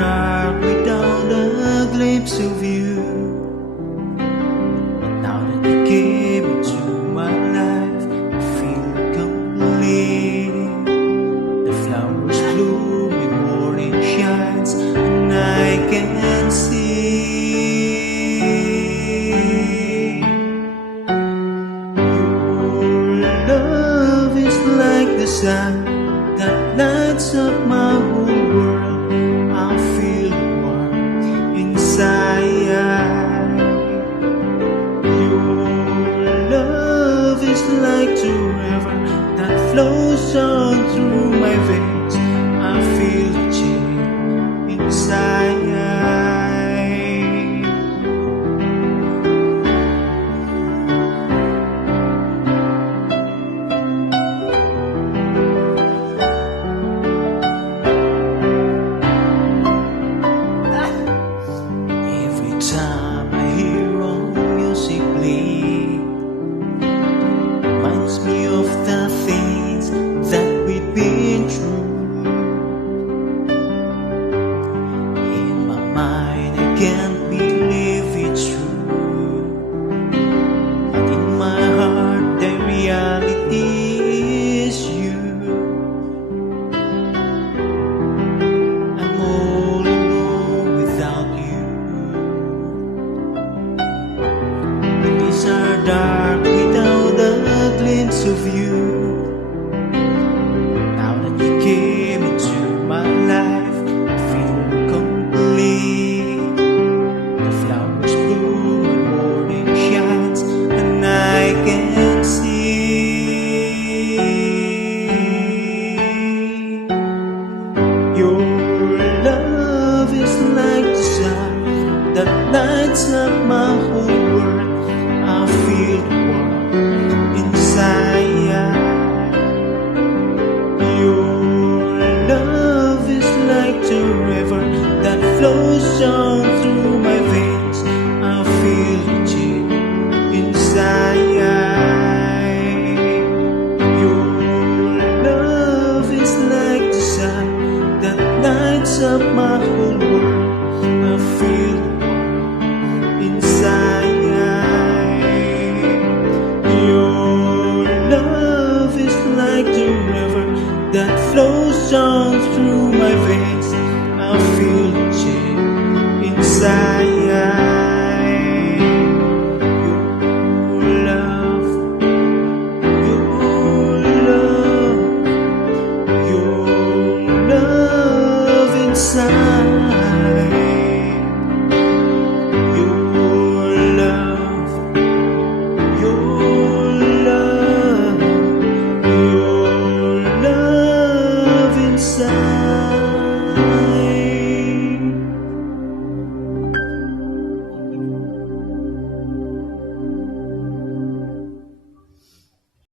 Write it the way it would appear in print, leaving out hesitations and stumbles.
dark without a glimpse of you. But now that you came into my life, I feel complete. The flowers bloom and morning shines, and I can see your love is like the sun that lights up my whole world. I feel warm inside. Your love is like the river that flows on through my veins. I feel the chill inside. Time I hear all music play, reminds me of the things that we've been through. In my mind I can't believe it's true, but in my heart the reality is you. I'm all alone without you. These are dark without a glimpse of you. Now that you came into my life, I feel complete. The flowers bloom and morning shines, and I can see your love is like the sun that lights up my whole world. I feel warm inside. Your love is like the river that flows on through my veins. I feel the chill inside. Your love is like the sun that lights up my whole world. I feel warm inside. That flows on through my veins.